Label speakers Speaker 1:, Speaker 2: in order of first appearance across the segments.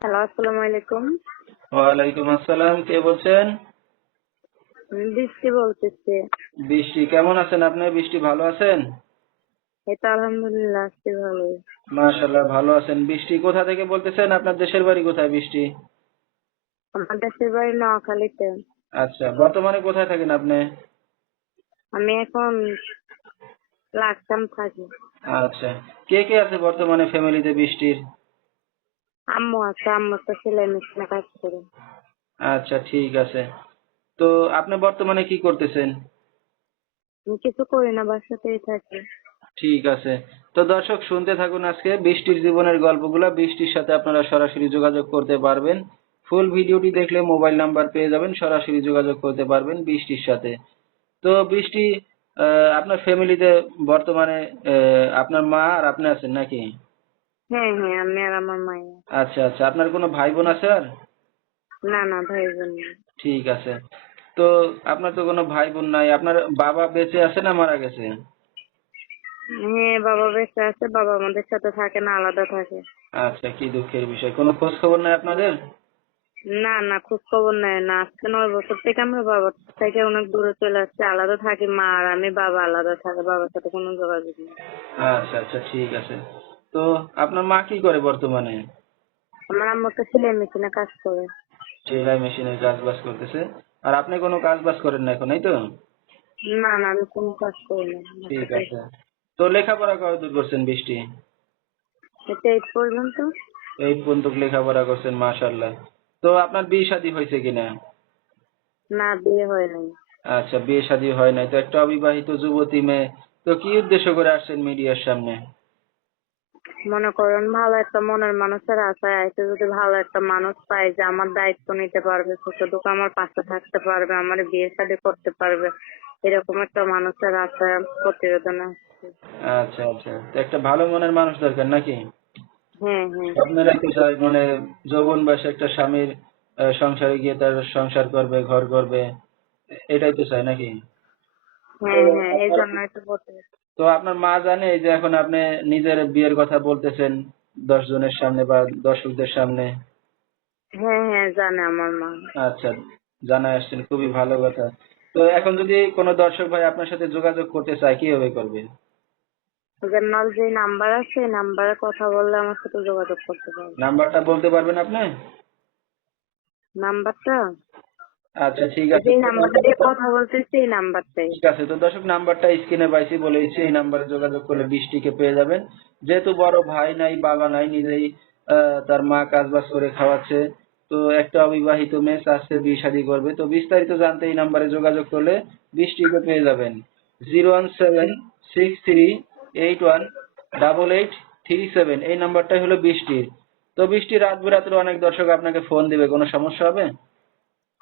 Speaker 1: Hello আসসালামু আলাইকুম।
Speaker 2: ওয়ালাইকুম আসসালাম কে বলছেন?
Speaker 1: বৃষ্টি বলতেছি।
Speaker 2: বৃষ্টি কেমন আছেন আপনি? বৃষ্টি ভালো আছেন?
Speaker 1: তো আলহামদুলিল্লাহ আছি ভালোই
Speaker 2: মাশাল্লাহ ভালো আছেন। বৃষ্টি কোথা থেকে বলতেছেন? আপনার দেশের বাড়ি কোথায় বৃষ্টি?
Speaker 1: আমার দেশের বাড়ি নোয়াখালীতে।
Speaker 2: আচ্ছা বর্তমানে কোথায় থাকেন আপনি?
Speaker 1: আমি এখন লাকসাম থাকি।
Speaker 2: আচ্ছা কে কে আছে বর্তমানে ফ্যামিলিতে বৃষ্টির?
Speaker 1: আম্মু আছে আম্মু তো সেলাই মেশিনে কাজ করে
Speaker 2: আচ্ছা ঠিক আছে। তো আপনি বর্তমানে কি করতেছেন?
Speaker 1: আমি কিছু করি না বাসাতেই থাকি।
Speaker 2: ঠিক আছে। তো দর্শক শুনতে থাকুন আজকে বৃষ্টির জীবনের গল্পগুলো। বৃষ্টির সাথে আপনারা সরাসরি যোগাযোগ করতে পারবেন। ফুল ভিডিওটি দেখলে মোবাইল নাম্বার পেয়ে যাবেন সরাসরি যোগাযোগ করতে পারবেন বৃষ্টির সাথে। তো বৃষ্টি আপনার ফ্যামিলিতে বর্তমানে আপনার মা আর আপনি আছেন নাকি?
Speaker 1: হ্যাঁ হ্যাঁ আমি আর আমার মায়ের।
Speaker 2: আচ্ছা আচ্ছা। আপনার কোনো ভাই বোন আছে আর?
Speaker 1: না না ভাই বোন নেই।
Speaker 2: ঠিক আছে। তো আপনার তো কোনো ভাই বোন নাই। আপনার বাবা বেঁচে আছে না মারা গেছে?
Speaker 1: হ্যাঁ বাবা বেঁচে আছে। বাবা আমাদের সাথে থাকে না আলাদা থাকে।
Speaker 2: আচ্ছা কি দুঃখের বিষয়। কোনো খোঁজ খবর নাই আপনাদের?
Speaker 1: না না খোঁজ খবর নেয় না। আজকে নয় বছর থেকে আমরা বাবার থেকে অনেক দূরে চলে আসছি। আলাদা থাকি মা আর আমি বাবা আলাদা থাকে। বাবার সাথে কোনো যোগাযোগ নেই।
Speaker 2: আচ্ছা আচ্ছা ঠিক আছে। তো আপনার মা কি করে বর্তমানে?
Speaker 1: আমার আম্মু তো সেলাই মেশিনে কাজ করে।
Speaker 2: সেলাই মেশিনের কাজ বাজ করতেছে। আর আপনি কোনো কাজ বাজ করেন না এখন এই তো?
Speaker 1: না না আমি কোনো কাজ করি না।
Speaker 2: ঠিক আছে। তো লেখাপড়া কত দূর করছেন বৃষ্টি?
Speaker 1: এটা এই পর্যন্ত।
Speaker 2: এই পর্যন্ত লেখাপড়া করছেন মাশাল্লাহ তো আপনার বিয়ে শাদী হয়েছে কিনা?
Speaker 1: না বিয়ে হয় নাই।
Speaker 2: আচ্ছা বিয়ে শাদী হয় নাই। তো একটা অবিবাহিত যুবতী মেয়ে। তো কি উদ্দেশ্য করে আসছেন মিডিয়ার সামনে?
Speaker 1: মনে করেন ভালো একটা মনের মানুষের আশায় আছে যদি ভালো একটা মানুষ পাই যে আমার দায়িত্ব নিতে পারবে ছোট দুঃখ আমার পাশে থাকতে পারবে আমার বিয়ে শাদী করতে পারবে এরকম একটা মানুষের আশায় প্রতিবেদন আসছে
Speaker 2: আচ্ছা তো একটা ভালো মনের মানুষ দরকার নাকি?
Speaker 1: হ্যাঁ হ্যাঁ।
Speaker 2: আপনারা কি চাই মানে যৌবন বয়সে একটা স্বামীর সংসারে গিয়ে তার সংসার করবে ঘর করবে এটাই তো চাই নাকি?
Speaker 1: হ্যাঁ হ্যাঁ এই জন্যই তো বলতে
Speaker 2: তো আপনার মা জানে এই যে এখন আপনি নিজের বিয়ের কথা বলতেছেন দশ জনের সামনে বা দর্শকদের সামনে।
Speaker 1: হ্যাঁ হ্যাঁ জানে আমার মা।
Speaker 2: আচ্ছা জানা আসছেন খুবই ভালো কথা। তো এখন যদি কোনো দর্শক ভাই আপনার সাথে যোগাযোগ করতে চায় কীভাবে করবে?
Speaker 1: জন্মাল যে নাম্বার আছে নাম্বারে কথা বললে আমার সাথে যোগাযোগ করতে পারবে।
Speaker 2: নাম্বারটা বলতে পারবেন আপনি?
Speaker 1: নাম্বারটা?
Speaker 2: আচ্ছা ঠিক আছে।
Speaker 1: যে নাম্বারটা দিয়ে কথা বলতেছি এই নাম্বারটাই।
Speaker 2: ঠিক আছে তো দর্শক নাম্বারটা স্ক্রিনে পাইছি বলেছি এই নাম্বারে যোগাযোগ করলে বৃষ্টিকে পেয়ে যাবেন। যেহেতু বড় ভাই নাই বাবা নাই নিজেই আহ, তার মা কাজ বাজ করে খাওয়াচ্ছে। তো একটা অবিবাহিত মেয়ে চাচ্ছে বিয়ে শাদী করবে। তো বিস্তারিত জানতে এই নাম্বারে যোগাযোগ করলে বৃষ্টিকে পেয়ে যাবেন। Zero one seven six three eight one double eight three seven. এই নাম্বারটাই হলো বৃষ্টির। তো বৃষ্টি রাত বেরাত্রে অনেক দর্শক আপনাকে ফোন দিবে কোনো সমস্যা হবে?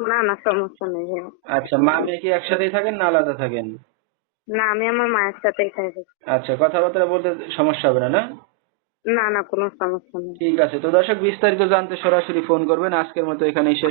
Speaker 1: না না সমস্যা নেই ভাইয়া
Speaker 2: আচ্ছা মা মেয়ে কি একসাথেই থাকেন না আলাদা থাকেন?
Speaker 1: না আমি আমার মায়ের সাথেই থাকি।
Speaker 2: আচ্ছা কথাবার্তা বলতে সমস্যা হবে না না?
Speaker 1: না না কোনো সমস্যা নেই।
Speaker 2: ঠিক আছে তো দর্শক বিস্তারিত জানতে সরাসরি ফোন করবেন। আজকের মতো এখানেই শেষ।